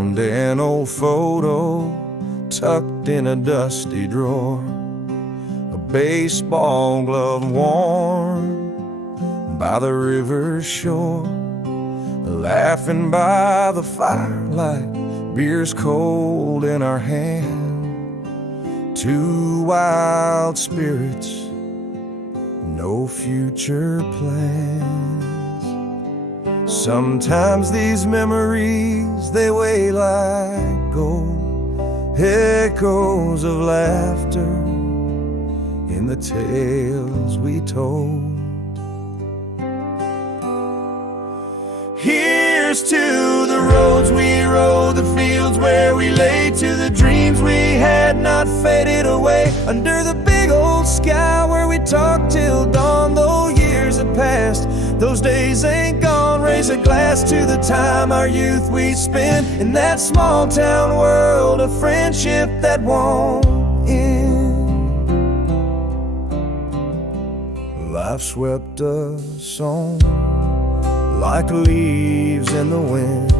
Found an old photo tucked in a dusty drawer, a baseball glove worn by the river's shore, laughing by the firelight, beer's cold in our hand. Two wild spirits, no future plans. Sometimes these memories, they weigh like gold, echoes of laughter in the tales we told. Here's to the roads we rode, the fields where we lay, to the dreams we had not faded away, under the big old sky where we talked till dawn. Though years have passed, those days ain't gone. Raise a glass to the time our youth we spent in that small town world of friendship that won't end. Life swept us on like leaves in the wind,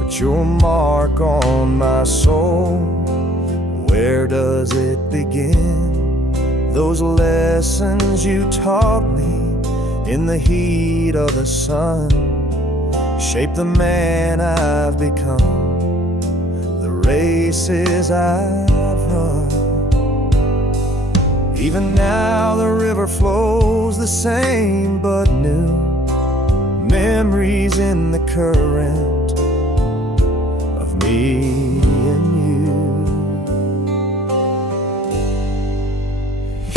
but your mark on my soul, where does it begin? Those lessons you taught me in the heat of the sun shape the man I've become, the races I've run. Even now the river flows the same but new, memories in the current of me and you.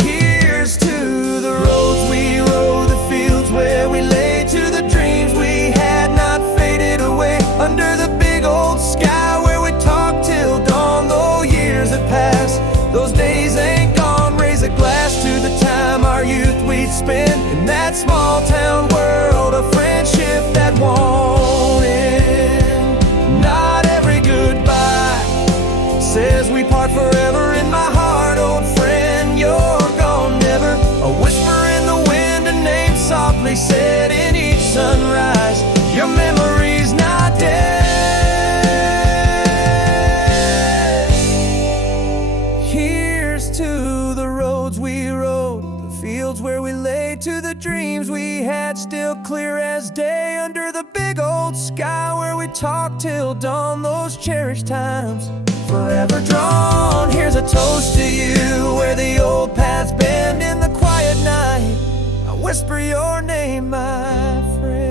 Here's to the roads we rode, the fields where we lay, to the dreams we had not faded away, under the big old sky where we talked till dawn. Though years have passed, those days ain't gone. Raise a glass to the time our youth we'd spent in that small town world of friendship that won't end. Not every goodbye says we part forever. In my heart, old friend, you're gone never. A whisper in the wind, a name softly said in each sunrise. Your memory's not dead. Here's to the roads we rode, the fields where we lay, to the dreams we had still clear as day, under the big old sky where we talked till dawn. Those cherished times forever drawn. Here's a toast to you where the old paths bend. In the quiet night, I whisper your name, my friend.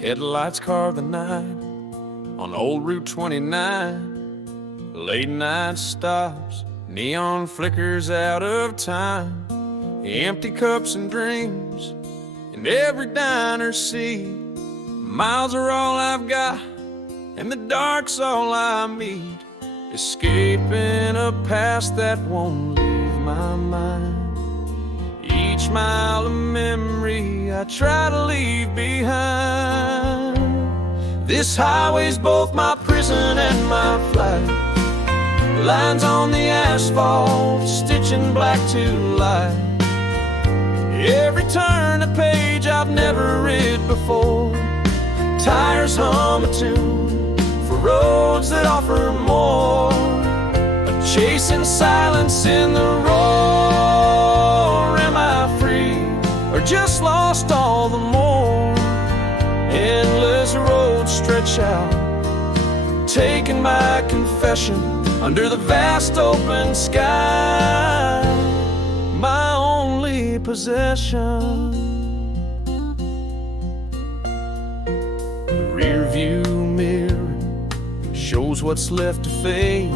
Headlights carve the night on old Route 29. Late night stops, neon flickers out of time. Empty cups and dreams in every diner seat. Miles are all I've got, and the dark's all I meet. Escaping a past that won't leave my mind. Each mile of memory I try to leave behind. This highway's both my prison and my flight. Lines on the asphalt, stitching black to light. Every turn a page I've never read before. Tires hum a tune for roads that offer more. A chasing silence in the roar. Am I free or just lost all the more? Endless roads stretch out, taking my confession under the vast open sky. My only possession. The rear view mirror shows what's left to fade,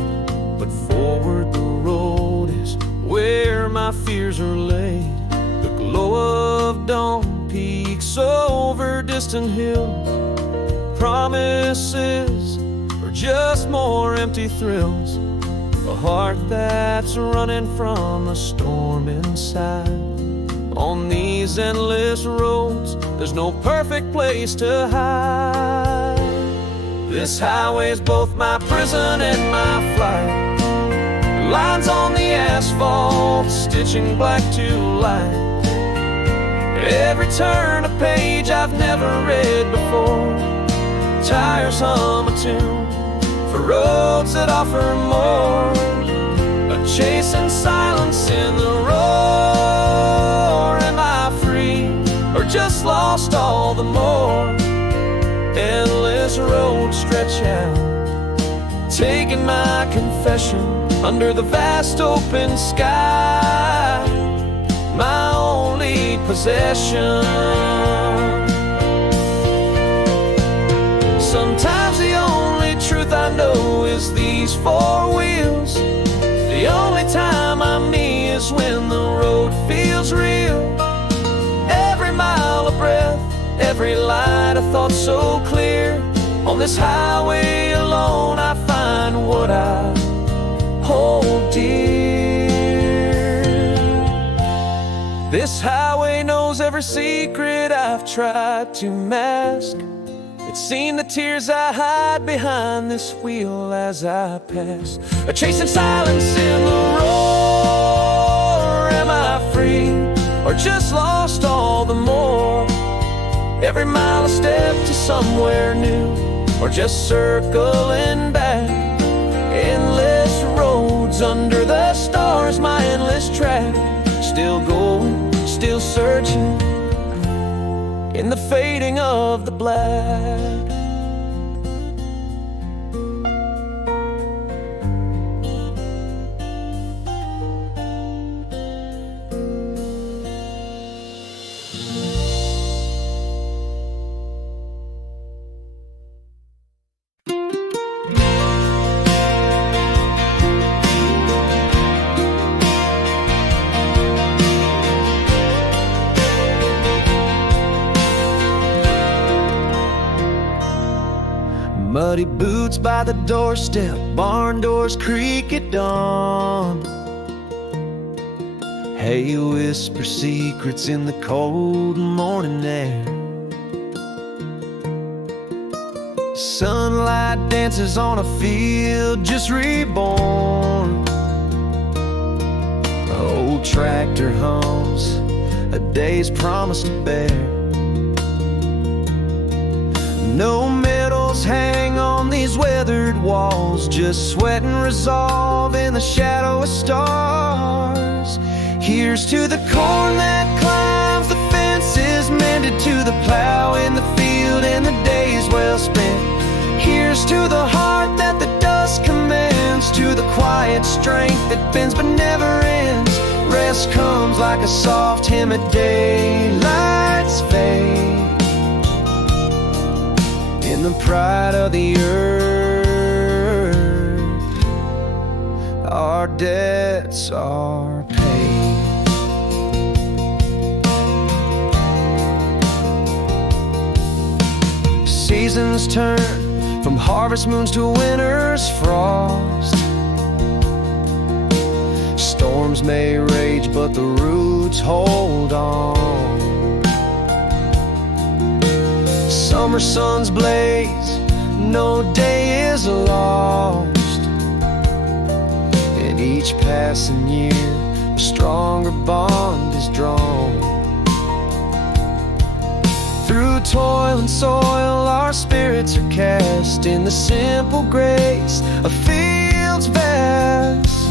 but forward the road is where my fears are laid. The glow of dawn peaks over distant hills. Promises are just more empty thrills. A heart that's running from a storm inside. On these endless roads, there's no perfect place to hide. This highway's both my prison and my flight. Lines on the asphalt, stitching black to light. Every turn a page I've never read before. Tires hum a tune for roads that offer more. A chasing silence in the roar. Am I free or just lost all the more? Endless roads stretch out, taking my confession under the vast open sky, my only possession. Sometimes the only truth I know is these four wheels. The only time I'm me is when the road feels real. Every mile a breath, every light a thought so clear. On this highway alone I find what I hold dear. This highway knows every secret I've tried to mask. It's seen the tears I hide behind this wheel as I pass. A chasing silence in the roar. Am I free or just lost all the more? Every mile a step to somewhere new, or just circling back. Endless roads under the stars, my endless track. Still going, still searching in the fading of the black. Muddy boots by the doorstep, barn doors creak at dawn. Hay whisper secrets in the cold morning air. Sunlight dances on a field just reborn. An old tractor hums a day's promise to bear. No medals hang on these weathered walls, just sweat and resolve in the shadow of stars. Here's to the corn that climbs the fences, mended to the plow in the field and the days well spent. Here's to the heart that the dust commands, to the quiet strength that bends but never ends. Rest comes like a soft hymn at daylight's fade. In the pride of the earth, our debts are paid. Seasons turn from harvest moons to winter's frost. Storms may rage, but the roots hold on. Summer suns blaze, no day is lost. In each passing year, a stronger bond is drawn. Through toil and soil, our spirits are cast in the simple grace of fields vast.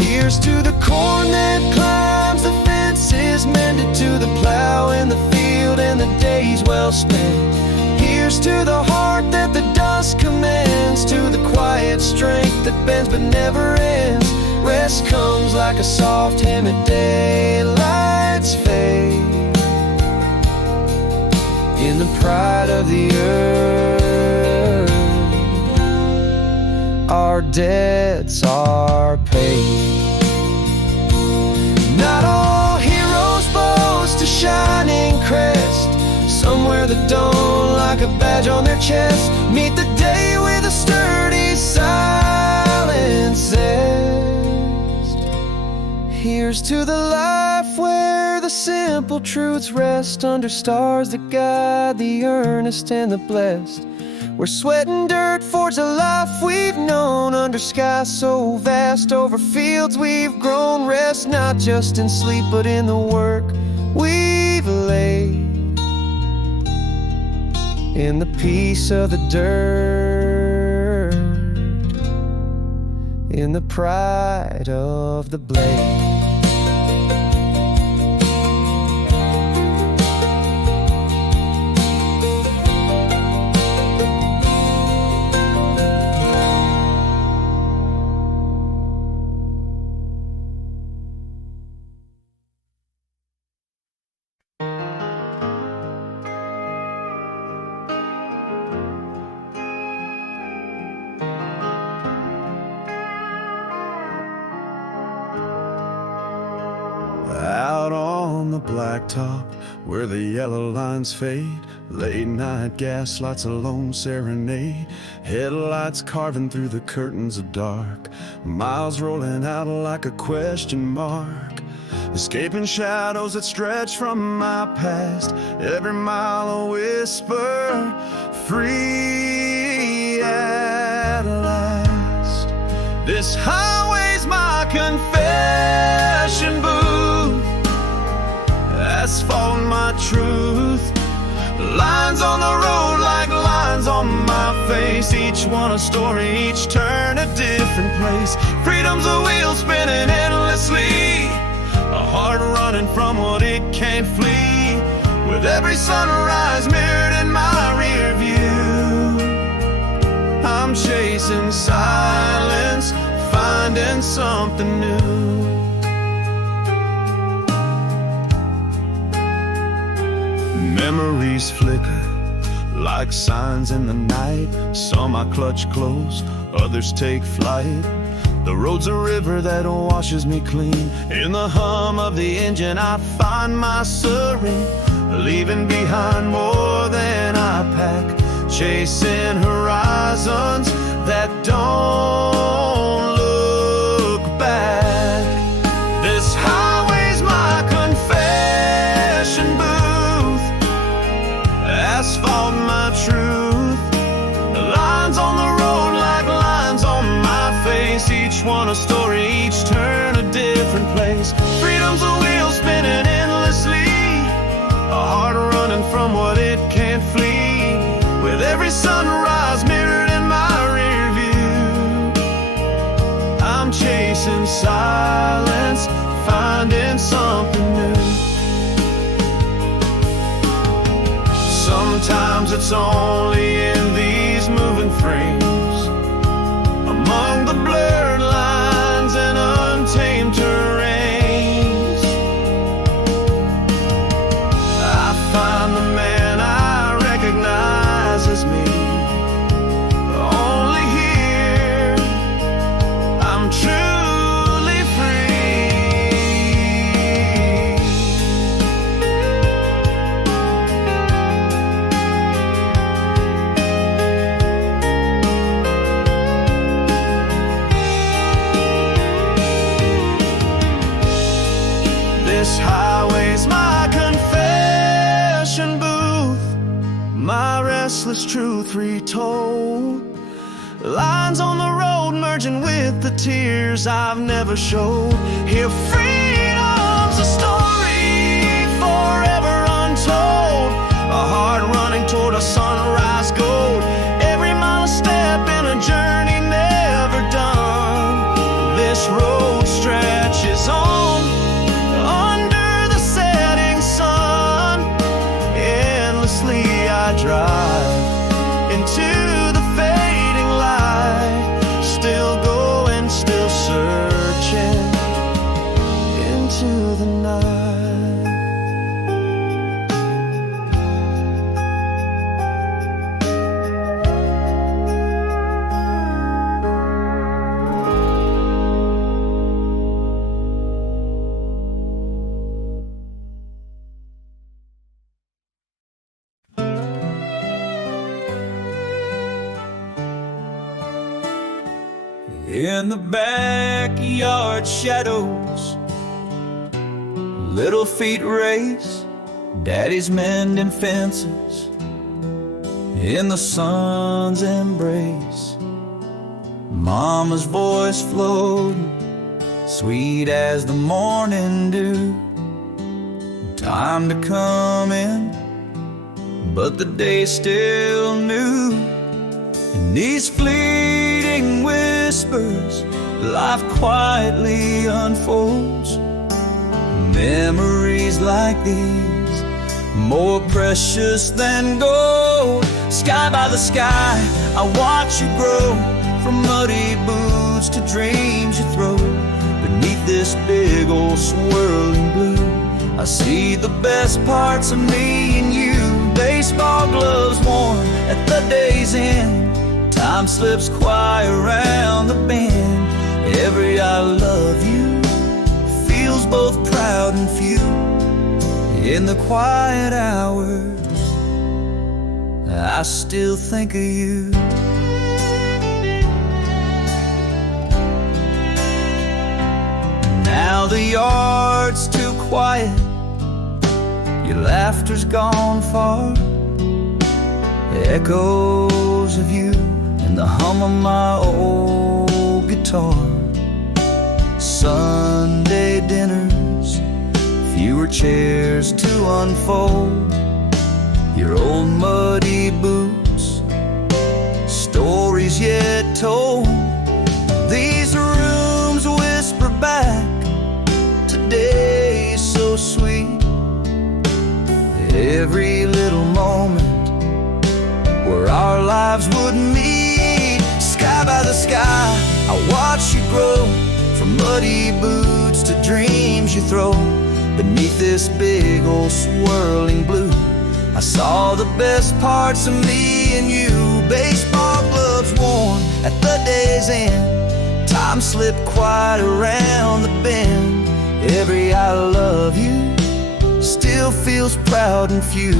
Here's to the corn that climbs the fences, mended to the plow in the field and the days well spent. Here's to the heart that the dust commands, to the quiet strength that bends but never ends. Rest comes like a soft hymn at daylight's fade. In the pride of the earth, our debts are paid. Not all heroes boast a shining crest. Some wear the dawn like a badge on their chest, meet the day with a sturdy silenced. Here's to the life where the simple truths rest under stars that guide the earnest and the blessed, where sweat and dirt forge a life we've known, under skies so vast, over fields we've grown. Rest not just in sleep but in the work we've laid, in the peace of the dirt, in the pride of the blade. Out on the blacktop where the yellow lines fade, late night gaslights a lone serenade, headlights carving through the curtains of dark, miles rolling out like a question mark, escaping shadows that stretch from my past, every mile a whisper, free at last. This highway's my confession booth, asphalt my truth, lines on the road like lines on my face, each one a story, each turn a different place. Freedom's a wheel spinning endlessly, a heart running from what it can't flee, with every sunrise mirrored in my rear view. I'm chasing silence, finding something new. Memories flicker like signs in the night, some I clutch close, others take flight. The road's a river that washes me clean, in the hum of the engine I find my serene, leaving behind more than I pack, chasing horizons that don't look back. This highway's my confession booth, asphalt my truth, lines on the road like lines on my face, each one a story, each turn a different place. Freedom's a wheel spinning endlessly, a heart running from what it can't flee, with every sunrise mirrored in my rear view. I'm chasing silence, finding something new. Sometimes it's only in these moving frames, among the blurred lines and untamed terrains, I find the man I recognize as me. Only here I'm truly free. This highway's my confession booth, my restless truth retold, lines on the road merging with the tears I've never showed. Here freedom's a story forever untold, a heart running toward a sunrise gold, every mile a step in a journey never done. This road stretches on under the setting sun, endlessly I drive into the fading light, still going, still searching into the night. In the backyard shadows, little feet race, daddy's mending fences. In the sun's embrace, mama's voice floating, sweet as the morning dew. Time to come in, but the day's still new. In these fleeting whispers, life quietly unfolds. Memories like these, more precious than gold. Sky by the sky, I watch you grow, from muddy boots to dreams you throw. Beneath this big old swirling blue, I see the best parts of me and you. Baseball gloves worn at the day's end, time slips quiet around the bend. Every I love you feels both proud and few. In the quiet hours, I still think of you. Now the yard's too quiet, your laughter's gone far. The echoes of you and the hum of my old guitar. Sunday dinners, fewer chairs to unfold. Your old muddy boots, stories yet told. These rooms whisper back, today is so sweet. Every little moment where our lives would meet. Sky by the sky, I watch you grow, from muddy boots to dreams you throw. Beneath this big old swirling blue, I saw the best parts of me and you. Baseball gloves worn at the day's end, time slipped quiet around the bend. Every I love you still feels proud and few.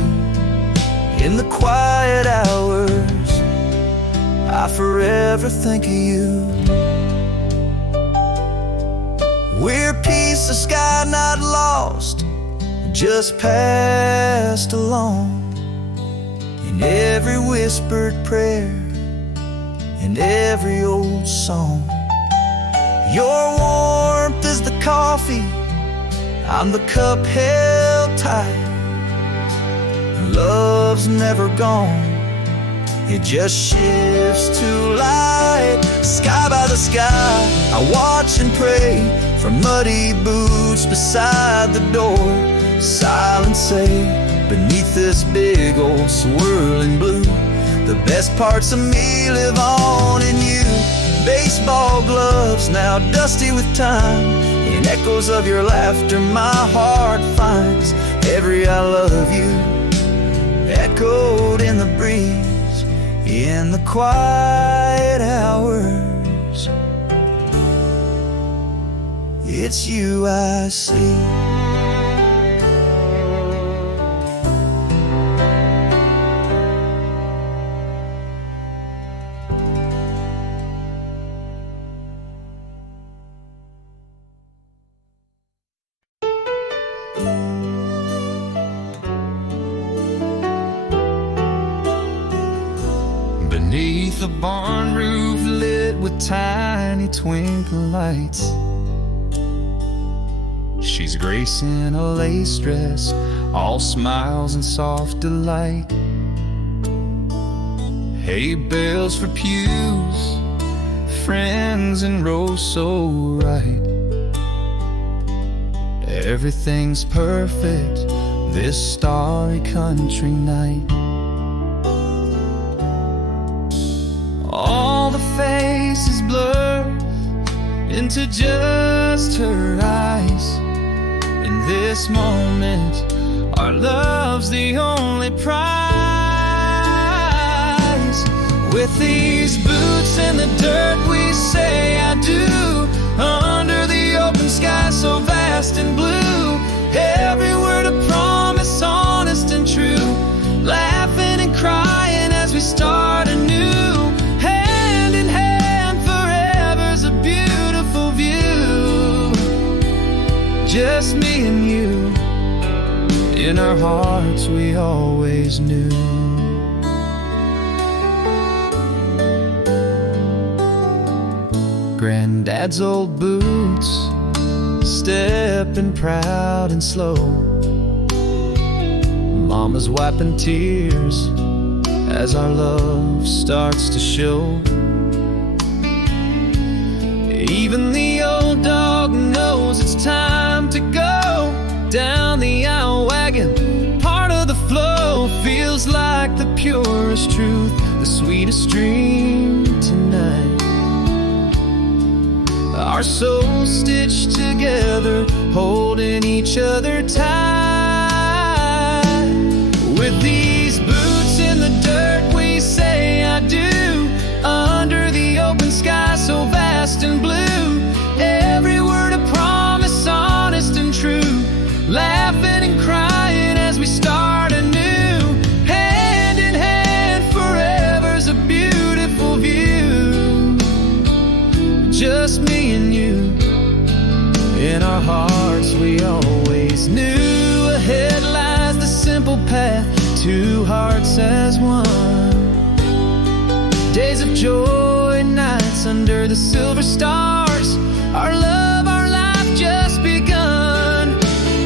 In the quiet hours, I forever think of you. We're a piece of sky not lost, just passed along. In every whispered prayer, in every old song. Your warmth is the coffee, I'm the cup held tight. Love's never gone, it just shifts to light. Sky by the sky, I watch and pray, from muddy boots beside the door. Silence say, beneath this big old swirling blue, the best parts of me live on in you. Baseball gloves now dusty with time, in echoes of your laughter my heart finds. Every I love you echoed in the breeze. In the quiet hours, it's you I see. Beneath the barn roof lit with tiny twinkle lights, she's gracing a lace dress, all smiles and soft delight. Hay bales for pews, friends in rows so right. Everything's perfect this starry country night. All the faces blur into just her eyes. In this moment, our love's the only prize. With these boots in the dirt, we say I do, under the open sky so vast and blue. Every word a promise, honest and true, laughing and crying as we start anew. Hand in hand, forever's a just me and you. In our hearts we always knew. Granddad's old boots, stepping proud and slow. Mama's wiping tears as our love starts to show. Even the old dog knows it's time to go down the aisle wagon. Part of the flow feels like the purest truth, the sweetest dream tonight. Our souls stitched together, holding each other tight. With these boots in the dirt, we say I do, under the open sky so vast and blue. Every word a promise, honest and true, laughing and crying as we start anew. Hand in hand, forever's a beautiful view. Just me and you. In our hearts we always knew ahead lies the simple path, two hearts as one. Days of joy, nights under the silver stars, our love, our life just begun.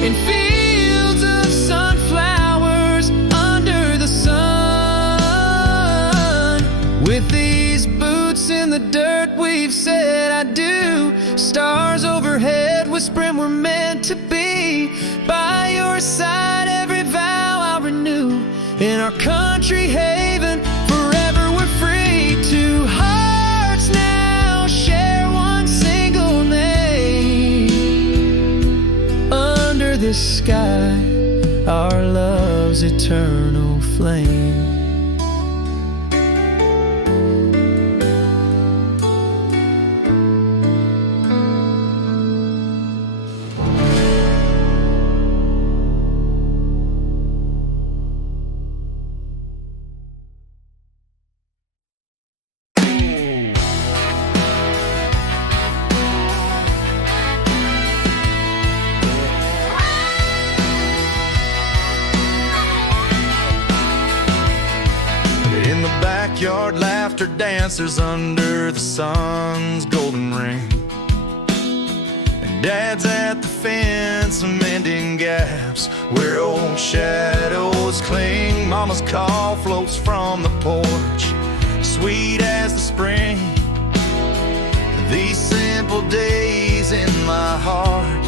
In fields of sunflowers under the sun. With these boots in the dirt, we've said I do. Stars overhead whispering we're meant to be. By your side, every vow I'll renew. In our country haven, forever we're free. Two hearts now share one single name. Under this sky, our love's eternal flame. Backyard laughter dances under the sun's golden ring. And Dad's at the fence mending gaps where old shadows cling. Mama's call floats from the porch, sweet as the spring. These simple days in my heart,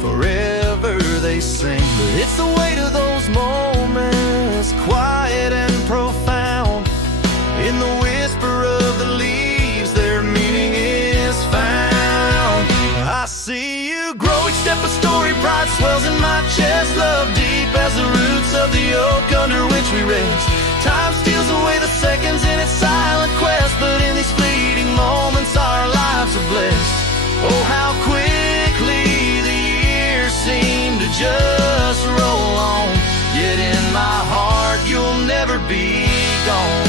forever they sing. But it's the weight of those moments, quiet and profound. In the whisper of the leaves, their meaning is found. I see you grow, each step a story, pride swells in my chest. Love deep as the roots of the oak under which we rest. Time steals away the seconds in its silent quest, but in these fleeting moments our lives are blessed. Oh, how quickly the years seem to just roll on. Yet in my heart you'll never be gone.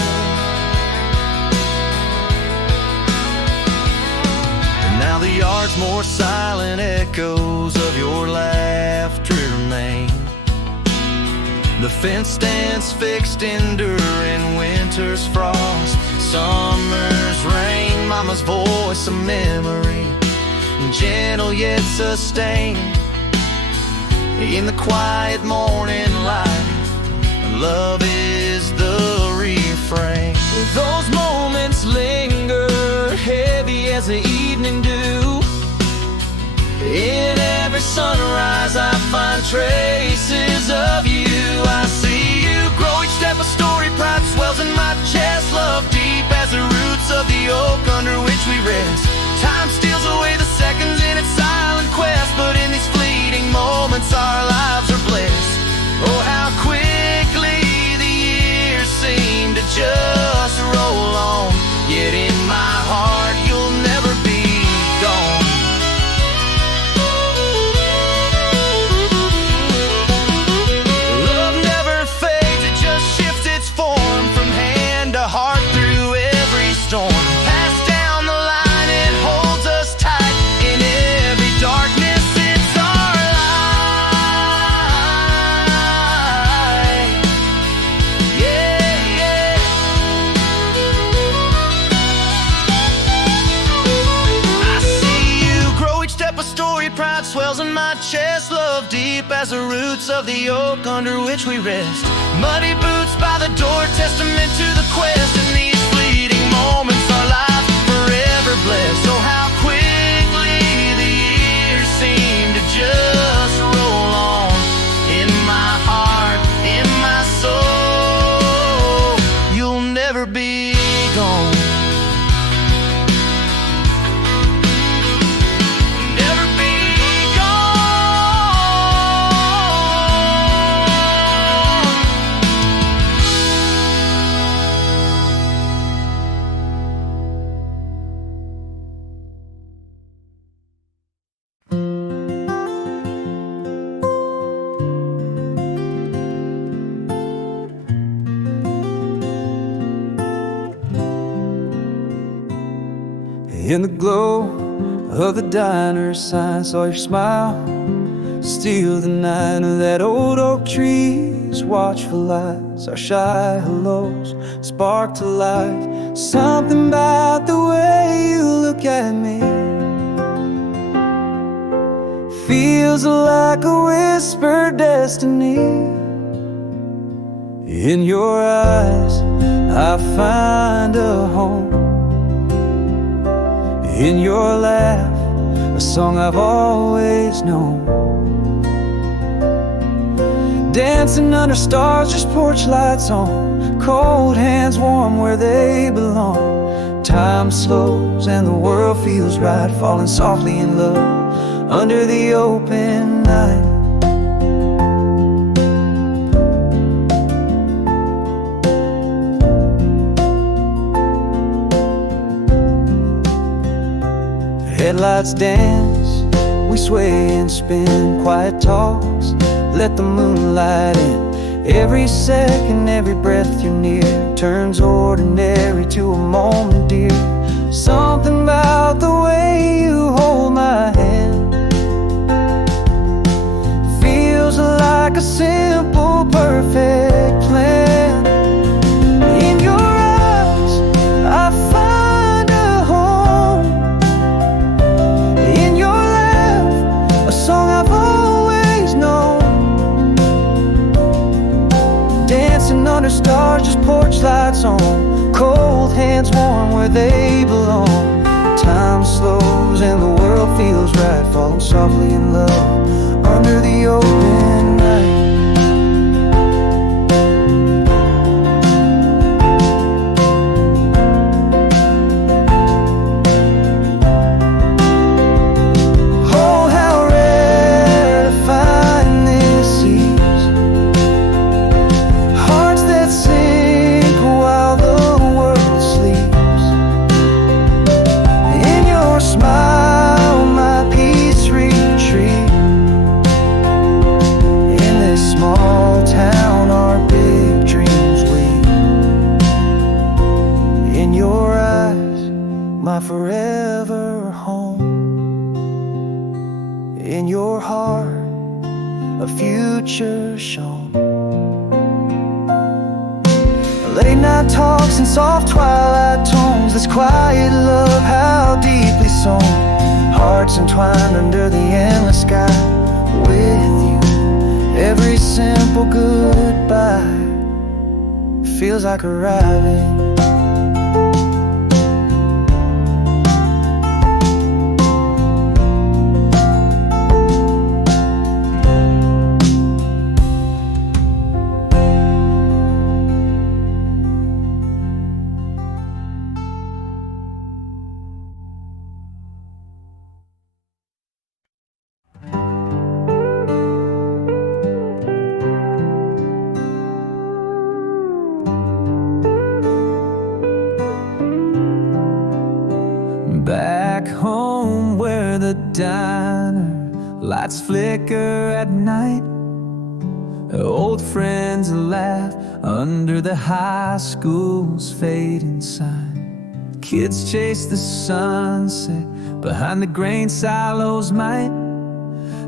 Now the yard's more silent, echoes of your laughter remain. The fence stands fixed, enduring winter's frost, summer's rain. Mama's voice a memory, gentle yet sustained. In the quiet morning light, love is the refrain. Those moments linger, heavy as the evening dew. In every sunrise I find traces of you. I see you grow, each step a story, pride swells in my chest. Love deep as the roots of the oak under which we rest. Time steals away the seconds in its silent quest, but in these fleeting moments our lives are blessed. Oh, how quickly the years seem to just roll on. Yet in my heart you'll never be gone. Love never fades, it just shifts its form from hand to heart through every storm. Passed down the line in pride swells in my chest, love deep as the roots of the oak under which we rest. Muddy boots by the door, testament to the quest. In these fleeting moments, our lives forever blessed. Oh, how quickly the years seem to just roll on. In my heart, in my soul, you'll never be gone. In the glow of the diner sign, saw your smile steal the night of that old oak tree's watchful eyes. Our shy hellos spark to life. Something about the way you look at me feels like a whispered destiny. In your eyes I find a home. In your laugh, a song I've always known. Dancing under stars, just porch lights on. Cold hands warm where they belong. Time slows and the world feels right, falling softly in love under the open night. Headlights dance, we sway and spin. Quiet talks, let the moonlight in. Every second, every breath you're near turns ordinary to a moment dear. Something about the way you hold my hand feels like a simple, perfect plan. In your eyes, I find a home. In your laugh, a song I've always known. Dancing under stars, just porch lights on. Cold hands warm where they belong. Time slows and the world feels right, falling softly in love under the open night. Oh, how rare to find this ease. Hearts that sink while the world sleeps. In your smile, my peace retreat. In this small town, our big dreams weep. In your eyes, my forever home. In your heart, a future shone. Late night talks and soft twilight tones. This quiet love, how deeply sown. Hearts entwined under the endless sky. With you, every simple goodbye feels like arriving. Back home where the diner lights flicker at night. Old friends laugh under the high school's fading sign. Kids chase the sunset behind the grain silos might.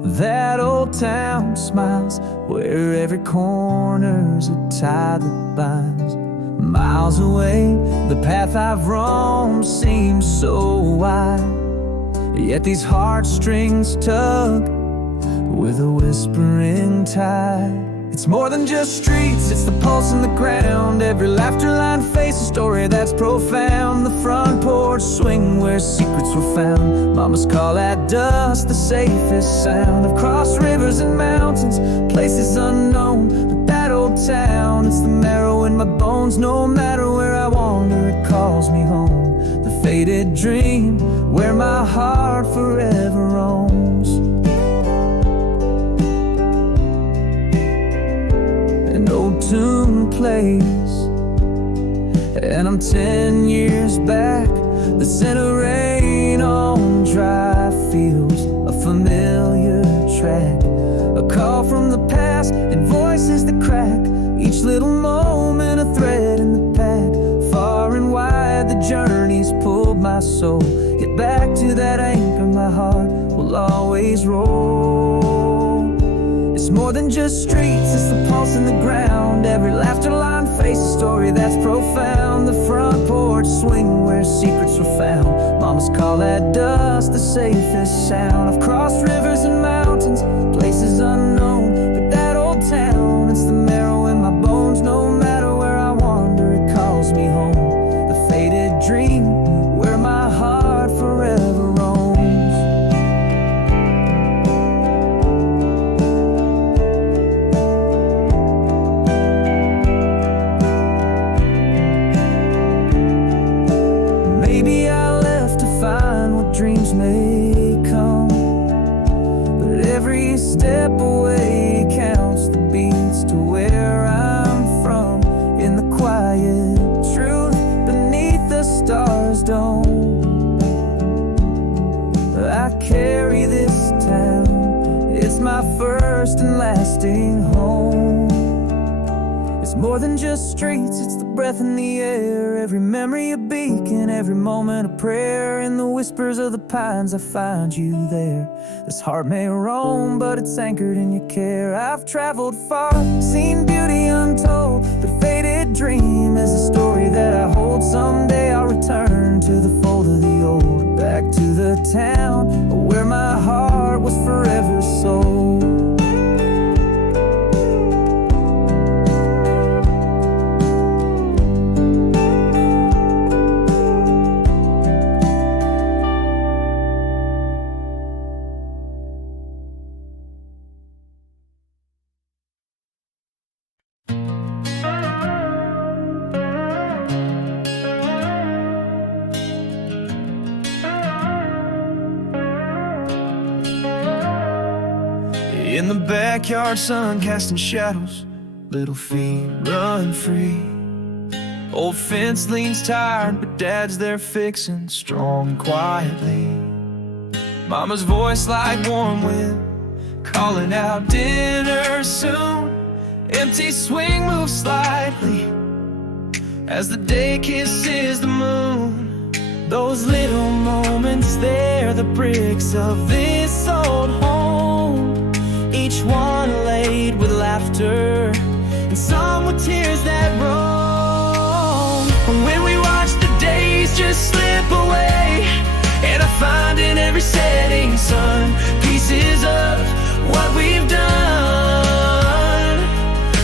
That old town smiles where every corner's a tie that binds. Miles away, the path I've roamed seems so wide. Yet these heartstrings tug with a whispering tide. It's more than just streets, it's the pulse in the ground. Every laughter line face a story that's profound. The front porch swing where secrets were found. Mama's call at dusk, the safest sound. I've crossed rivers and mountains, places unknown, but that old town, it's the marrow in my bones. No matter where I wander, it calls me home. The faded dream where my heart forever roams. An old tune plays, and I'm 10 years back. The scent of rain on dry fields, a familiar track, a call from the past and voices that crack. Each little moment a thread in the pack. Far and wide the journey's pulled my soul. Get back to that anchor, my heart will always roll. It's more than just streets, it's the pulse in the ground. Every laughter line face a story that's profound. The front porch swing where secrets were found. Mama's call at dusk, the safest sound. I've crossed rivers and mountains, places unknown, but that old town, it's the marrow in my bones. No matter where I wander, it calls me home. The faded dream where my heart forever roams. Maybe I left to find what dreams may come, but every step away counts the beats to where I'm from. In the quiet truth beneath the stars dome, I carry this town, it's my first and lasting home. It's more than just streets, it's the breath in the air. Every memory a beacon, every moment a prayer. In the whispers of the pines I find you there. This heart may roam, but it's anchored in your care. I've traveled far, seen beauty untold, but faded dream is a story that I hold. Someday I'll return to the fold of the old, back to the town where my heart was forever sold. In the backyard, sun casting shadows, little feet run free. Old fence leans tired, but dad's there fixing strong quietly. Mama's voice like warm wind, calling out dinner soon. Empty swing moves slightly as the day kisses the moon. Those little moments, they're the bricks of this old home. Each one laid with laughter, and some with tears that roll. When we watch the days just slip away, and I find in every setting sun pieces of what we've done.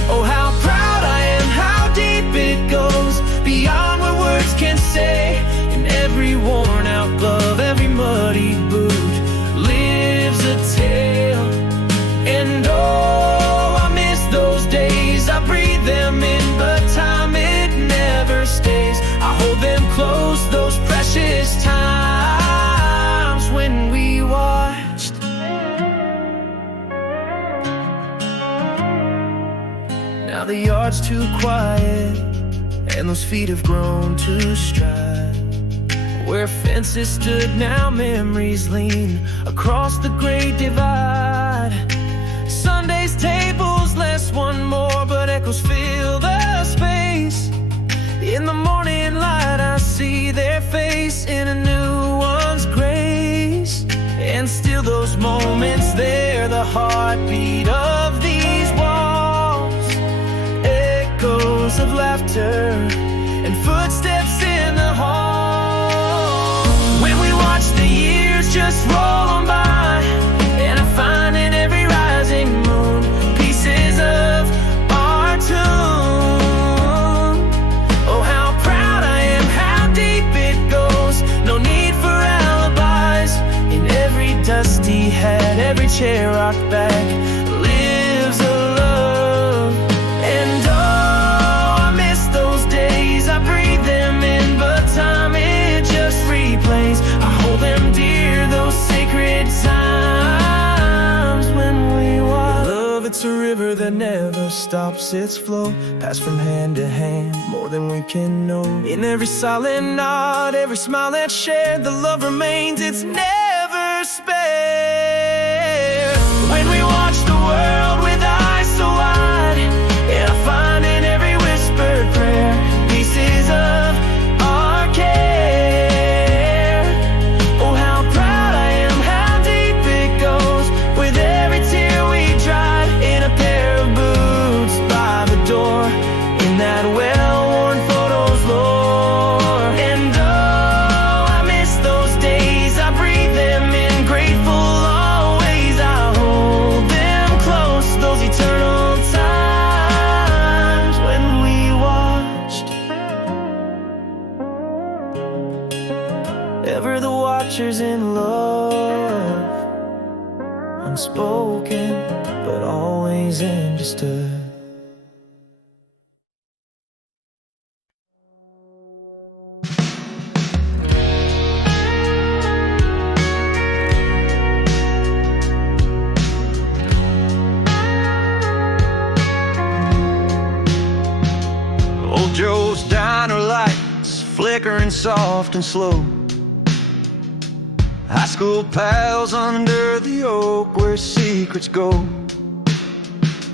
Oh, how proud I am, how deep it goes, beyond what words can say. In every worn out glove, every muddy boot lives a tale. And oh, I miss those days. I breathe them in, but time, it never stays. I hold them close, those precious times when we watched. Now the yard's too quiet, and those feet have grown to stride. Where fences stood, now memories lean across the great divide. Sunday's tables, less one more, but echoes fill the space. In the morning light I see their face in a new one's grace. And still those moments, they're the heartbeat of these walls. Echoes of laughter and footsteps in the hall. When we watch the years just just roll on by, and I find in every rising moon pieces of our tune. Oh, how proud I am, how deep it goes. No need for alibis. In every dusty hat, every chair rocked back, lives a love. And oh, I miss those days. I breathe them in, but time it just replays. I hold them dear, those sacred times when we walk. Love, it's a river that never stops its flow, passed from hand to hand, more than we can know. In every silent nod, every smile that's shared, the love remains, it's never spared. When we watch the world with eyes so wide, and I find in every whispered prayer pieces of our care. Oh, how proud I am, how deep it goes. With every tear we dried in a pair of boots by the door, in that well-worn photos lore. And oh, I miss those days. I breathe them in, grateful always. I hold them close, those eternal times when we watched. Ever the watchers in love, unspoken, but always understood. Old Joe's diner lights flickering soft and slow. High school pals under the oak where secrets go.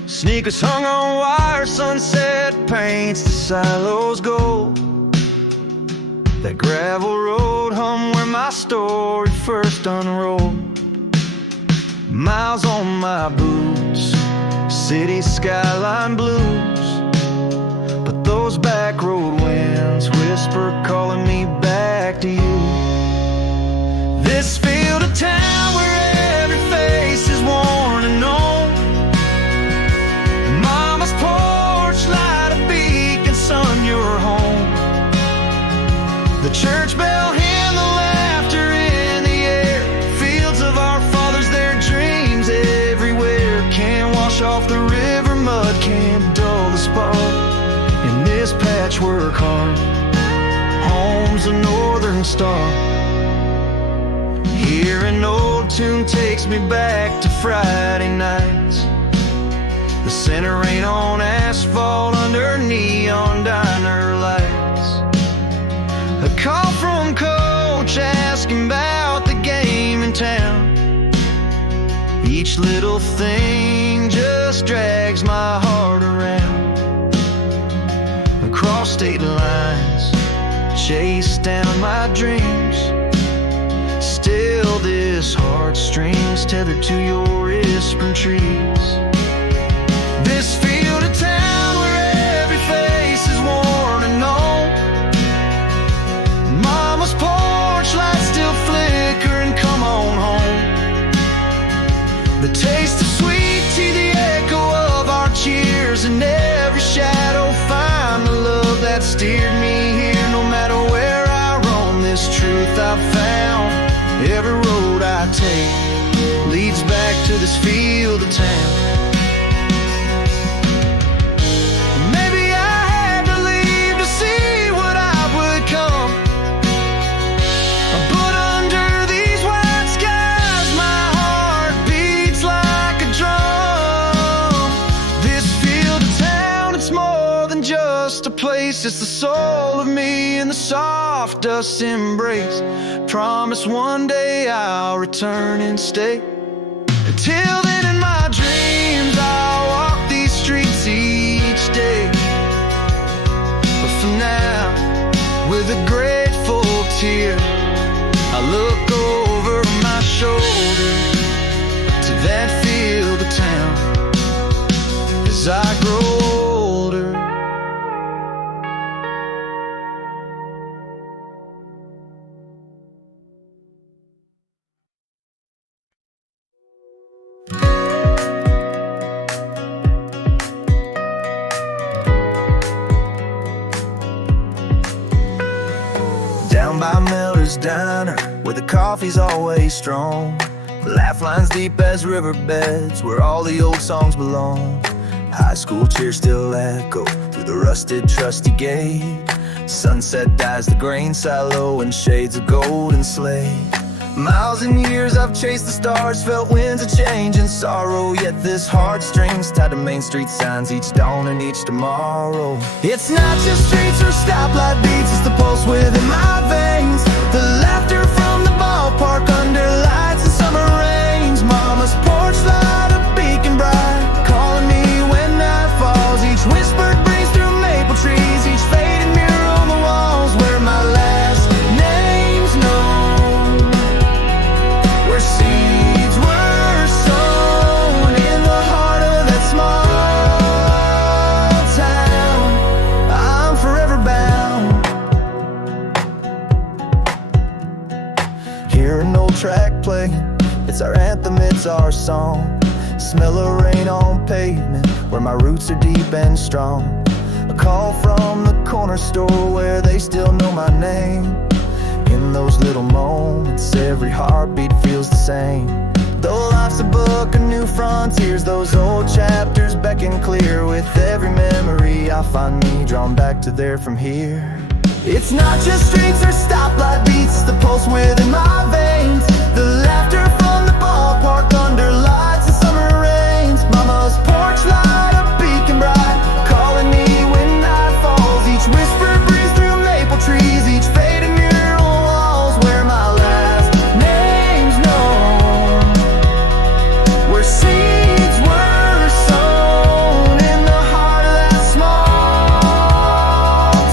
Sneakers hung on wire, sunset paints the silos gold. That gravel road home where my story first unrolled. Miles on my boots, city skyline blues. But those back road winds whisper calling me back to you. This field of town where every face is worn and known. Mama's porch light a beacon, son, you're home. The church bell and the laughter in the air. Fields of our fathers, their dreams everywhere. Can't wash off the river mud, can't dull the spark. In this patchwork heart, home's a northern star. Here an old tune takes me back to Friday nights. The center rain on asphalt under neon diner lights. A call from coach asking about the game in town. Each little thing just drags my heart around. Across state lines, chase down my dreams. Still this heartstrings tethered to your whispering trees. This field of town where every face is worn and known. Mama's porch lights still flicker and come on home. The taste of sweet tea, the echo of our cheers. In every shadow find the love that steered me here. No matter where I roam, this truth I've found. Every road I take leads back to this field of town. Maybe I had to leave to see what I would come. But under these white skies, my heart beats like a drum. This field of town, it's more than just a place. It's the soul of me in the soft dust embrace. Promise one day I'll return and stay. Until then in my dreams I'll walk these streets each day. But for now, with a grateful tear, I look over my shoulder to that field of town as I grow by Miller's Diner, where the coffee's always strong. Laugh lines deep as riverbeds, where all the old songs belong. High school cheers still echo through the rusted trusty gate. Sunset dyes the grain silo in shades of gold and slate. Miles and years I've chased the stars, felt winds of change and sorrow. Yet this heartstrings tied to Main Street signs each dawn and each tomorrow. It's not just streets or stoplight beats, it's the pulse within my veins. The laughter from the ballpark under lights and summer rains. Mama's porch light, a beacon bright, calling me when night falls. Each whispered breeze through maple trees, each faded mirror on the walls, where my last name's known, where seeds were sown in the heart of that small town. I'm forever bound. Hear an old track playing, it's our anthem, it's our song. Smell of rain on pavement, where my roots are deep and strong. A call from the corner store where they still know my name. In those little moments, every heartbeat feels the same. Though life's a book of new frontiers, those old chapters beckon clear. With every memory I find me drawn back to there from here. It's not just streets or stoplight beats, it's the pulse within my veins. The laughter from the ballpark under lights and summer rains. Mama's porch light, a beacon bright, calling me when night falls. Each whisper breeze through maple trees, each faded mirror on walls, where my last name's known, where seeds were sown in the heart of that small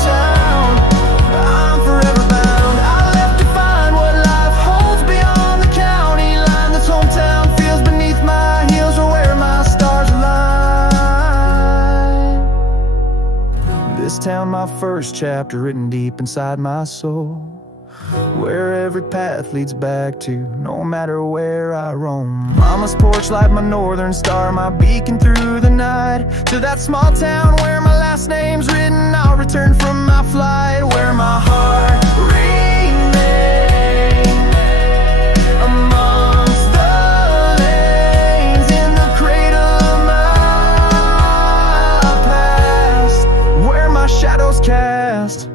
town. I'm forever bound. I left to find what life holds beyond the county line. This hometown feels beneath my heels, or where my stars align. This town, my first chapter written deep inside my soul, where every path leads back to, no matter where I roam. Mama's porch light, my northern star, my beacon through the night. To that small town where my last name's written, I'll return from my flight, where my heart remains amongst the lanes, in the cradle of my past, where my shadows cast.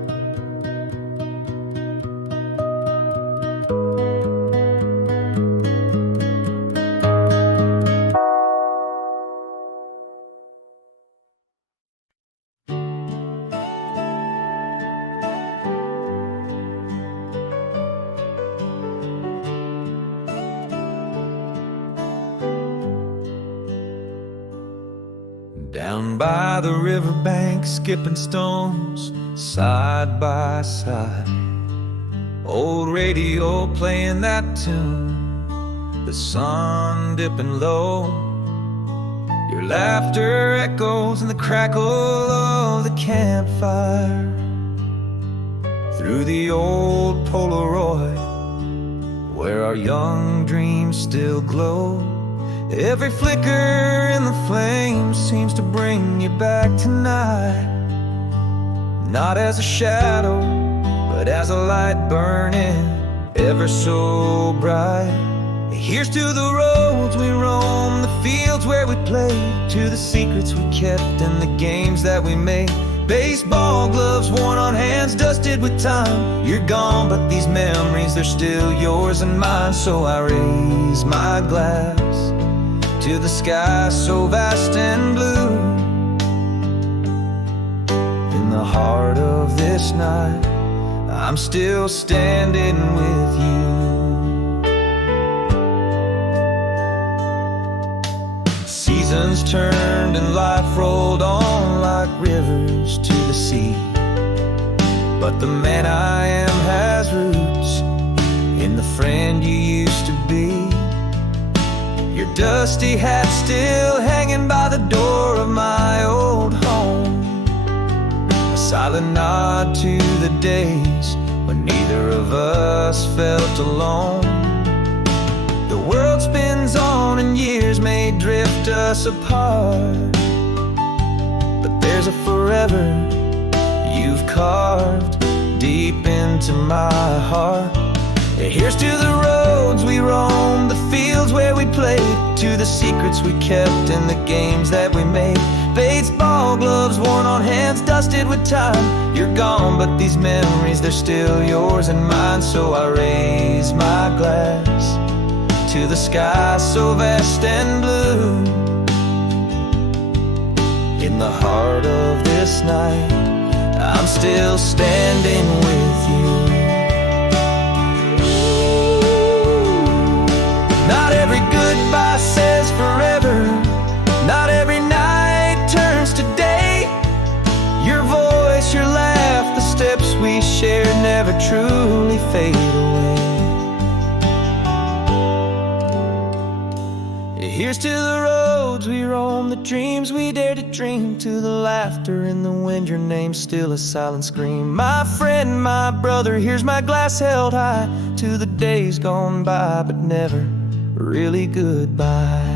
Down by the riverbank, skipping stones, side by side. Old radio playing that tune, the sun dipping low. Your laughter echoes in the crackle of the campfire. Through the old Polaroid, where our young dreams still glow. Every flicker in the flame seems to bring you back tonight. Not as a shadow, but as a light burning ever so bright. Here's to the roads we roam, the fields where we played, to the secrets we kept and the games that we made. Baseball gloves worn on hands dusted with time. You're gone, but these memories, they're still yours and mine. So I raise my glass to the sky so vast and blue. In the heart of this night, I'm still standing with you. Seasons turned and life rolled on like rivers to the sea. But the man I am has roots in the friend you used to be. Your dusty hat still hanging by the door of my old home. A silent nod to the days when neither of us felt alone. The world spins on and years may drift us apart, but there's a forever you've carved deep into my heart. Here's to the roads we roamed, the fields where we played, to the secrets we kept and the games that we made. Baseball gloves worn on hands, dusted with time. You're gone, but these memories, they're still yours and mine. So I raise my glass to the sky so vast and blue. In the heart of this night, I'm still standing with you. Not every goodbye says forever. Not every night turns to day. Your voice, your laugh, the steps we shared never truly fade away. Here's to the roads we roam, the dreams we dare to dream, to the laughter in the wind, your name still a silent scream. My friend, my brother, here's my glass held high to the days gone by, but never really goodbye.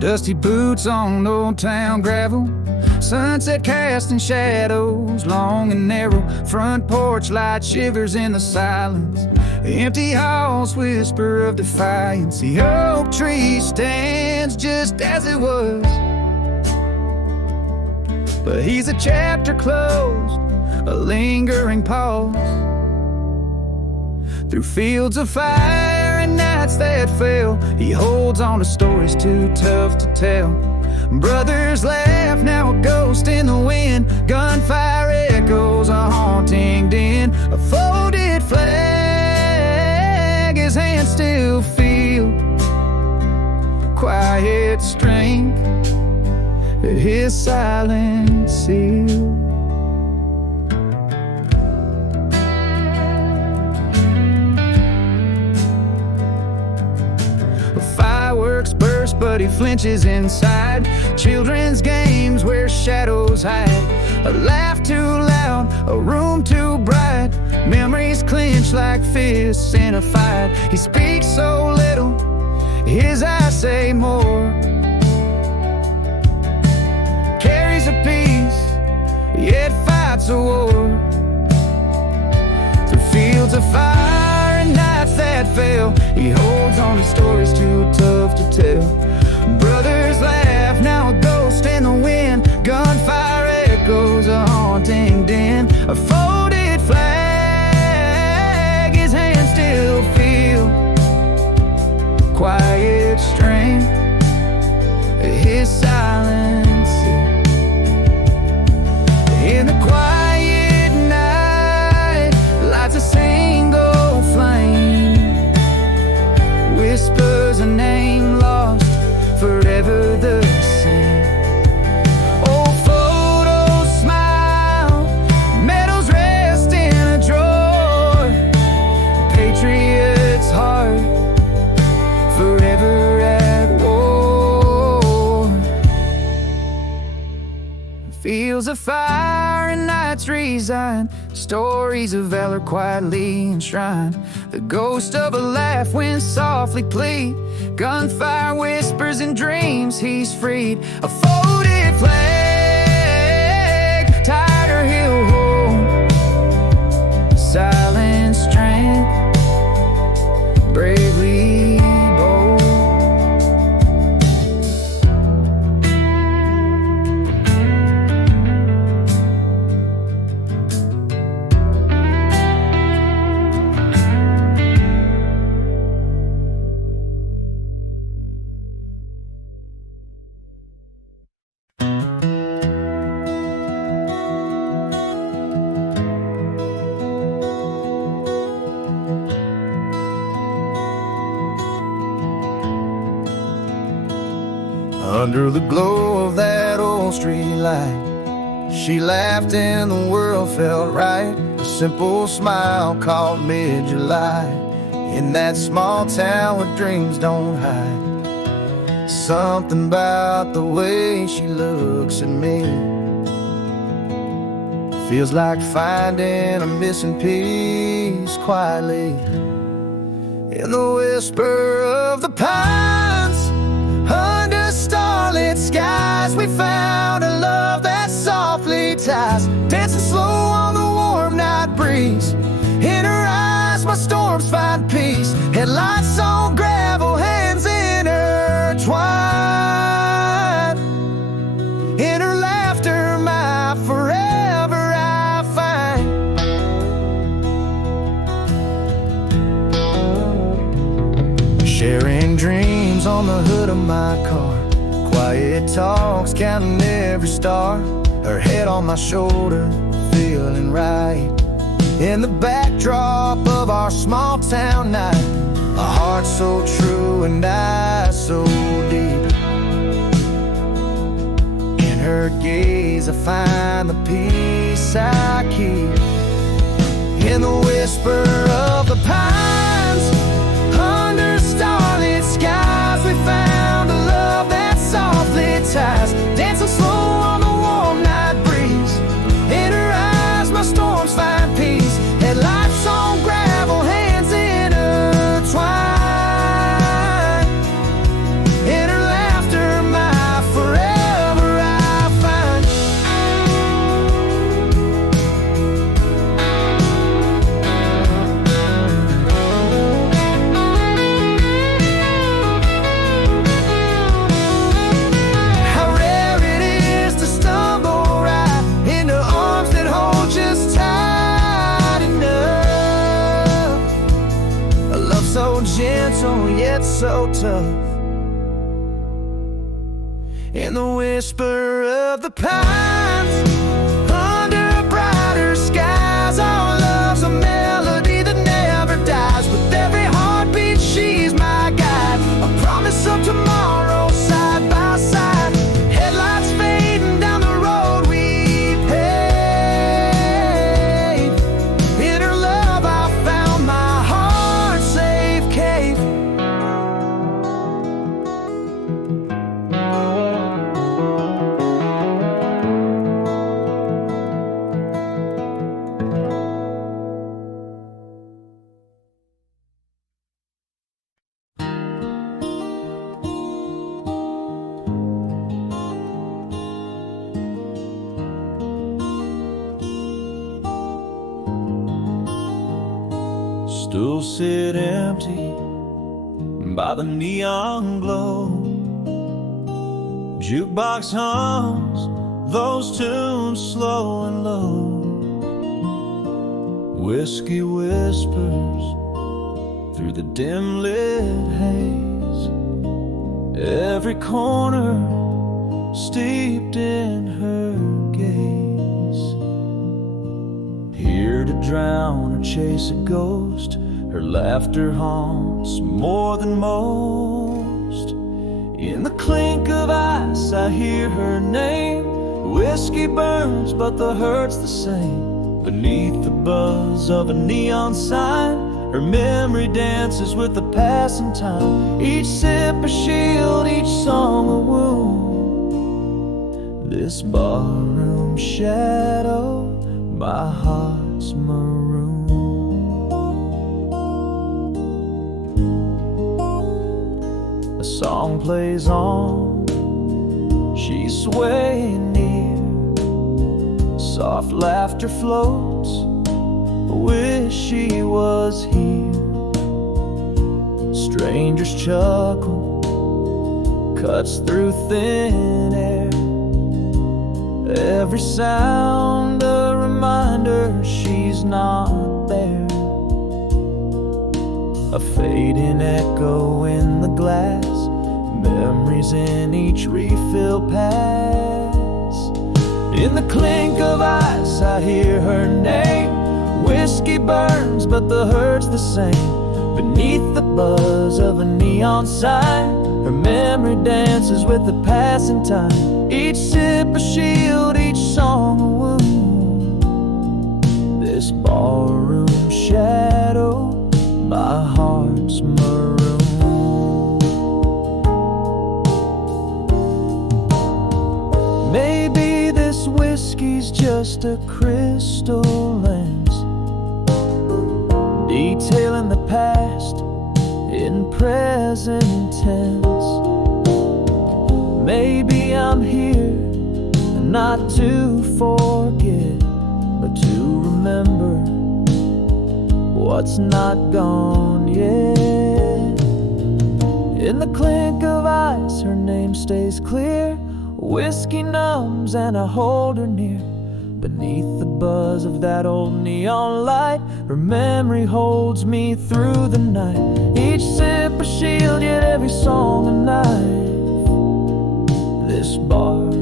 Dusty boots on old town gravel, sunset casting shadows long and narrow. Front porch light shivers in the silence. Empty halls whisper of defiance. The oak tree stands just as it was, but he's a chapter closed, a lingering pause. Through fields of fire and nights that fell, he holds on to stories too tough to tell. Brothers laugh, now a ghost in the wind. Gunfire echoes, a haunting din. A folded flag, his hands still feel. Quiet strength, his silent seal. Fireworks burst, but he flinches inside. Children's games where shadows hide. A laugh too loud, a room too bright. Memories clench like fists in a fight. He speaks so little, his eyes say more. Carries a peace, yet fights a war. Through fields of fire and nights that fail, he holds on to stories too tough to tell. Brothers laugh, now a ghost in the wind. Gunfire echoes, a haunting din. A folded flag, his hands still feel. Quiet strength, his silence. In the quiet night, lights a single flame. Whispers a name lost, forever the same. Old photos smile, medals rest in a drawer. Patriot's heart, forever at war. Fields of fire and nights resign. Stories of valor quietly enshrined. The ghost of a laugh when softly plead. Gunfire whispers in dreams he's freed. A folded flag, tiger he'll hold. Silent strength, bravely bold. Under the glow of that old street light, she laughed and the world felt right. A simple smile called mid-July. In that small town where dreams don't hide, Something about the way she looks at me feels like finding a missing piece quietly. In the whisper of the pines, under starlit skies, we found a love that softly ties, dancing slow on the warm night breeze. In her eyes, my storms find peace. Headlights on gravel, hands intertwined. In her laughter, my forever I find. Sharing dreams on the hood of my car, quiet talks, counting every star. Her head on my shoulder, feeling right. In the backdrop of our small town night, a heart so true and eyes so deep. In her gaze I find the peace I keep. In the whisper of the pines, under starlit skies, we found a love that softly ties, dancing slow on the warm night breeze. In her eyes my storms find peace. Headlights on gravel, hands intertwined. In her laughter, my forever I find. How rare it is to stumble right into arms that hold just tight enough. A love so gentle yet so tough. In the whisper of the pines, under brighter skies, our love's a melody that never dies. With every heartbeat she's my guide, a promise of tomorrow side by side. Headlights fading down the road we pave. In her love I found my heart's safe cave. Stools sit empty by the neon glow. Jukebox hums those tunes slow and low. Whiskey whispers through the dim lit haze. Every corner steeped in her gaze. Here to drown or chase a ghost, her laughter haunts more than most. In the clink of ice I hear her name. Whiskey burns but the hurt's the same. Beneath the buzz of a neon sign, her memory dances with the passing time. Each sip a shield, each song a wound. This barroom shadow, my heart's maroon. A song plays on, she's swaying near. Soft laughter floats, wish she was here. Strangers chuckle, cuts through thin air. Every sound a reminder she's not there. A fading echo in the glass, memories in each refill pass. In the clink of ice I hear her name. Whiskey burns but the hurt's the same. Beneath the buzz of a neon sign, her memory dances with the passing time. Each sip a shield, each song a wound. This barroom shadow, my heart's maroon. is just a crystal lens, detailing the past in present tense. Maybe I'm here not to forget, but to remember what's not gone yet. In the clink of ice, her name stays clear. Whiskey numbs and I hold her near. Beneath the buzz of that old neon light, her memory holds me through the night. Each sip a shield, yet every song a knife. This bar,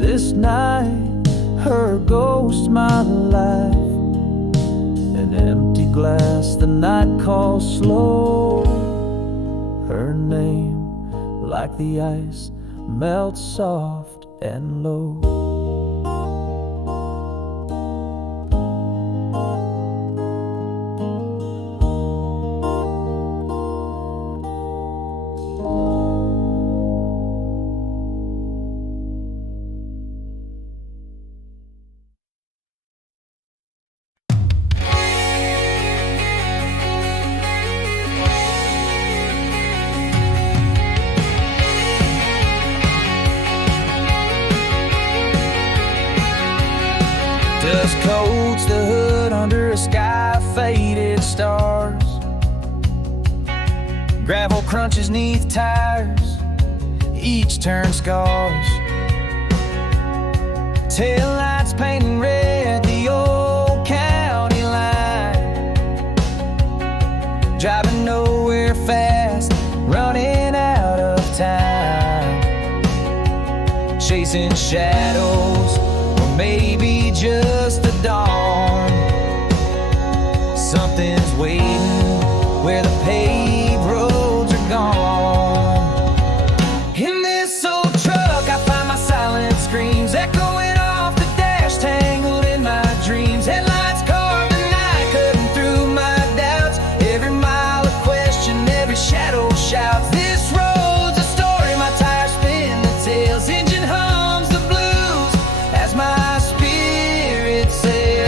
this night, her ghost my life. An empty glass the night calls slow. Her name, like the ice, melts soft and low. Dust coats the hood under a sky of faded stars. Gravel crunches neath tires, each turn scars. Taillights painting red the old county line. Driving nowhere fast, running out of time. Chasing shadows, maybe just the dawn. Something's waiting where the paved roads are gone. In this old truck I find my silent screams echoing off the dash, tangled in my dreams. Headlights carve the night, cutting through my doubts. Every mile a question, every shadow shouts. This road's a story, my tires spin the tales. Engine hums the blues as my spirit sails.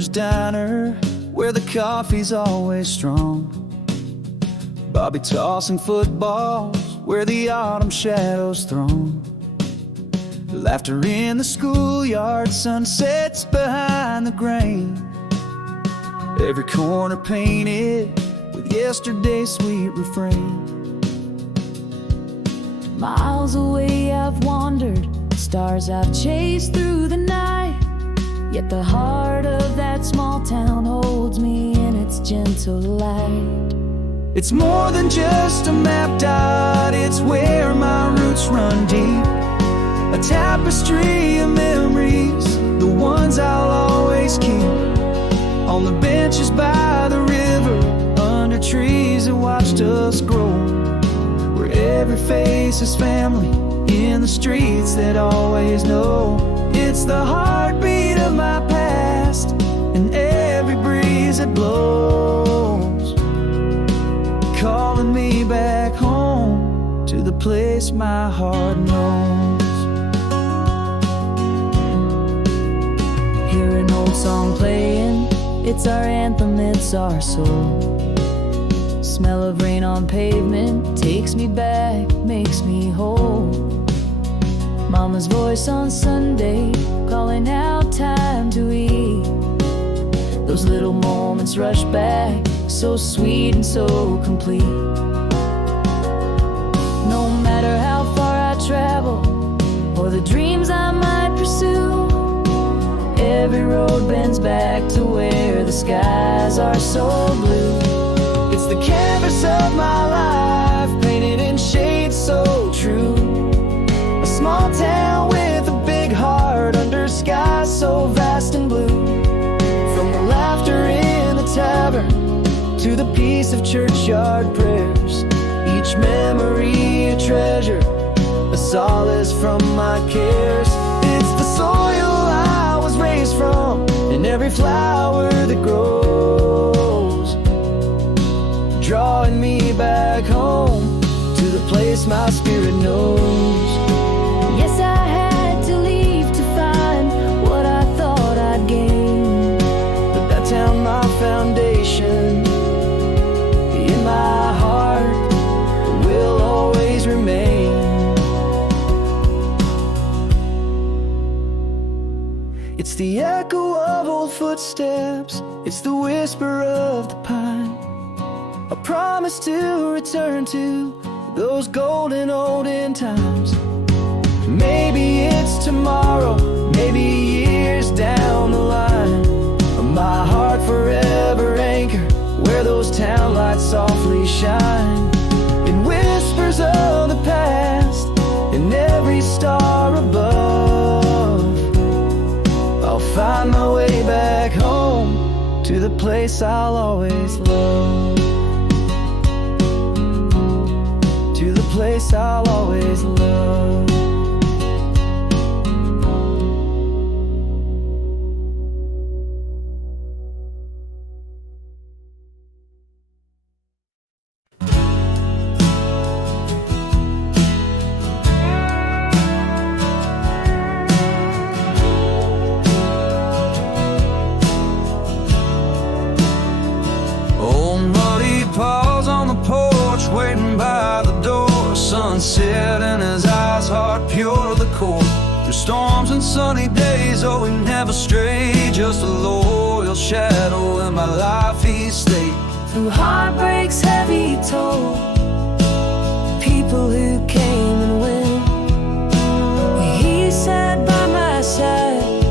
Farmer's Diner, where the coffee's always strong. Bobby tossing footballs, where the autumn shadows throng. Laughter in the schoolyard, sunsets behind the grain. Every corner painted with yesterday's sweet refrain. Miles away I've wandered, stars I've chased through the night. Yet the heart of that small town holds me in its gentle light. It's more than just a map dot, it's where my roots run deep. A tapestry of memories, the ones I'll always keep. On the benches by the river, under trees that watched us grow. Where every face is family, in the streets that always know. It's the heartbeat of my past, and every breeze that blows, calling me back home, to the place my heart knows. Hear an old song playing, it's our anthem, it's our soul. Smell of rain on pavement takes me back, makes me whole. Mama's voice on Sunday, calling out time to eat. Those little moments rush back, so sweet and so complete. No matter how far I travel, or the dreams I might pursue, every road bends back to where the skies are so blue. It's the canvas of my life, painted in shades so true. A small town with a big heart, under skies so vast and blue. From the laughter in the tavern, to the peace of churchyard prayers, each memory a treasure, a solace from my cares. It's the soil I was raised from, and every flower that grows, drawing me back home, to the place my spirit knows. Yes, I had to leave to find what I thought I'd gain, but that town my foundation, in my heart will always remain. It's the echo of old footsteps, it's the whisper of the pine, a promise to return to those golden olden times. Maybe it's tomorrow, maybe years down the line. My heart forever anchor, where those town lights softly shine. In whispers of the past, in every star above, I'll find my way back home, to the place I'll always love. To the place I'll always love. Sunset in his eyes, heart pure to the core. Through storms and sunny days, oh, he never strayed. Just a loyal shadow in my life he stayed. through heartbreak's heavy toll. People who came and went, he sat by my side,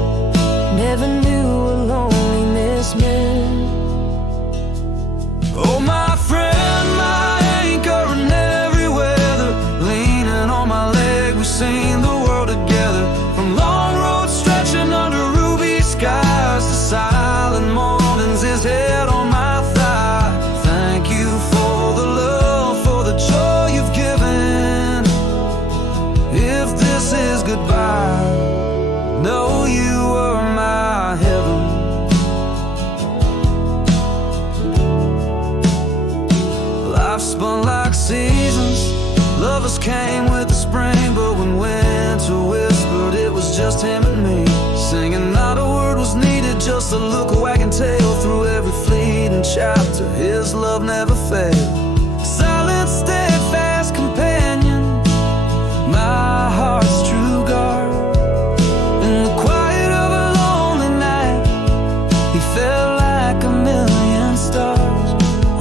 never knew what loneliness meant. Oh, my friend, my anchor in every weather, leaning on my leg, we've seen the world together. From long roads stretching under ruby skies to silent mornings, his head on my thigh. Thank you for the love, for the joy you've given. If this is goodbye, know you were my heaven. Life spun like seasons, lovers came with the spring, but when winter whispered, it was just him and me. Singing, not a word was needed, just a look, a wagging so his love never failed. Silent, steadfast companion, my heart's true guard. In the quiet of a lonely night, he felt like a million stars.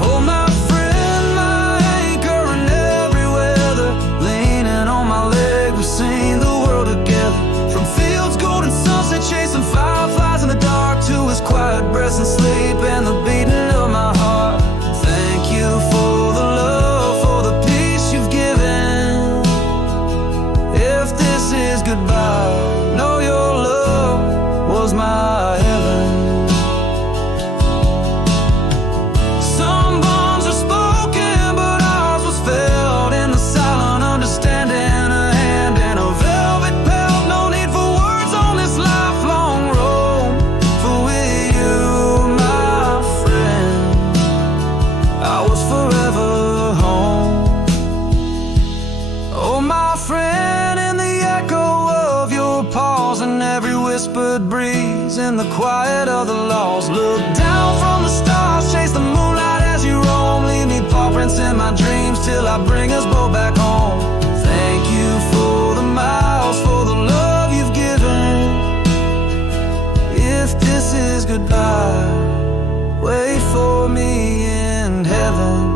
Oh, my friend, my anchor in every weather, leaning on my leg, we've seen the world together. From fields, golden sunset, chasing fireflies in the dark, to his quiet breaths and sleep and the beating of my heart. Thank you for the love, for the peace you've given. If this is goodbye, know your love was my heaven. Some bonds are spoken, but ours was felt in the silent understanding. A hand in a velvet belt, no need for words on this lifelong road. For with you, my friend, I was forever home. Oh, my friend, in the echo of your pause and every whispered breeze, in the quiet of the lost, look down from the stars, chase the moonlight as you roam. Leave me paw prints in my dreams till I bring us both back home. Thank you for the miles, for the love you've given. If this is goodbye, wait for me in heaven.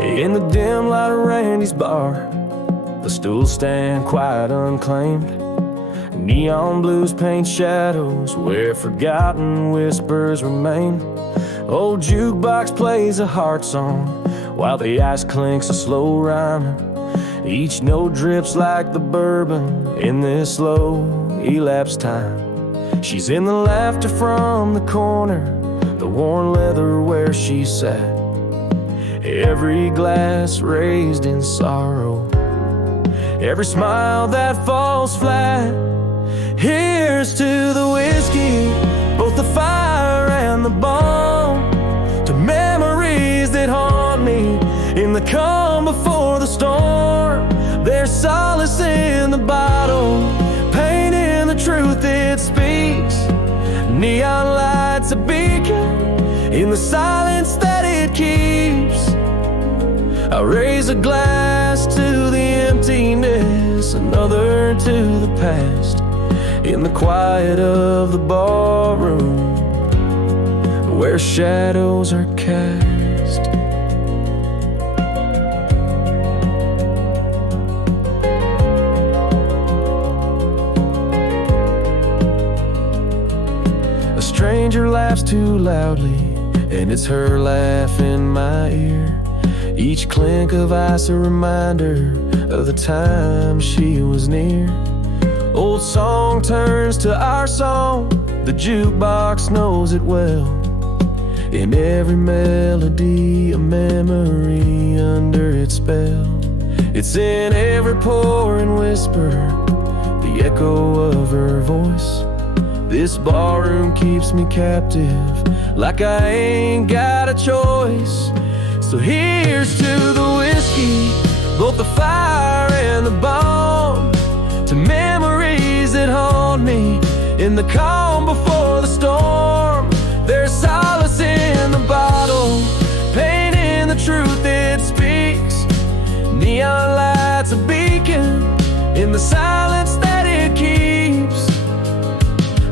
In the dim light of Randy's bar, the stools stand quiet unclaimed. Neon blues paint shadows where forgotten whispers remain. Old jukebox plays a heart song while the ice clinks a slow rhyme. Each note drips like the bourbon in this slow elapsed time. She's in the laughter from the corner, the worn leather where she sat. Every glass raised in sorrow, every smile that falls flat. Here's to the whiskey, both the fire and the bomb, to memories that haunt me in the calm before the storm. There's solace in the bottle, pain in the truth it speaks. Neon lights a beacon in the silence that it keeps. I raise a glass to the emptiness, another to the past. In the quiet of the ballroom, where shadows are cast. A stranger laughs too loudly, and it's her laugh in my ear. Each clink of ice a reminder of the time she was near. Old song turns to our song, the jukebox knows it well. In every melody, a memory under its spell. It's in every pour and whisper, the echo of her voice. This ballroom keeps me captive, like I ain't got a choice. So here's to the whiskey, both the fire and the bomb, to memories that haunt me in the calm before the storm. There's solace in the bottle, pain in the truth it speaks. Neon lights a beacon in the silence that it keeps.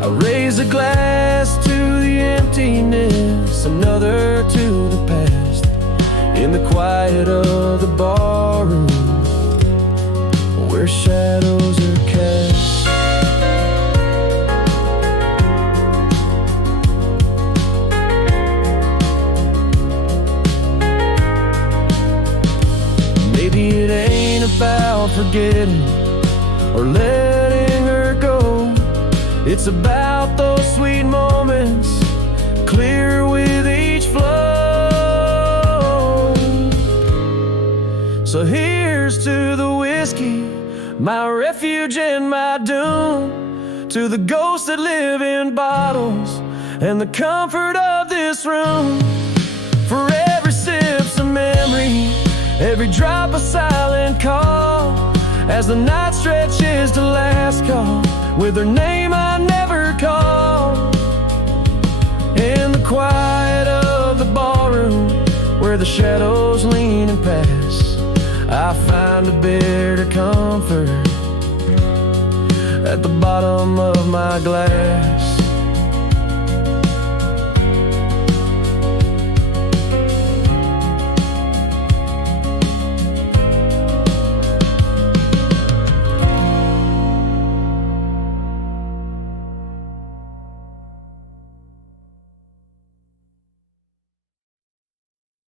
I raise a glass to the emptiness, another to the past. In the quiet of the barroom, where shadows are cast. Maybe it ain't about forgetting or letting her go. It's about those sweet moments, clear with each flow. So here's to the whiskey, my refuge and my doom, to the ghosts that live in bottles and the comfort of this room. For every sip's a memory, every drop a silent call, as the night stretches to last call, with her name I never called. In the quiet of the ballroom, where the shadows lean and pass, I find a bit of comfort at the bottom of my glass.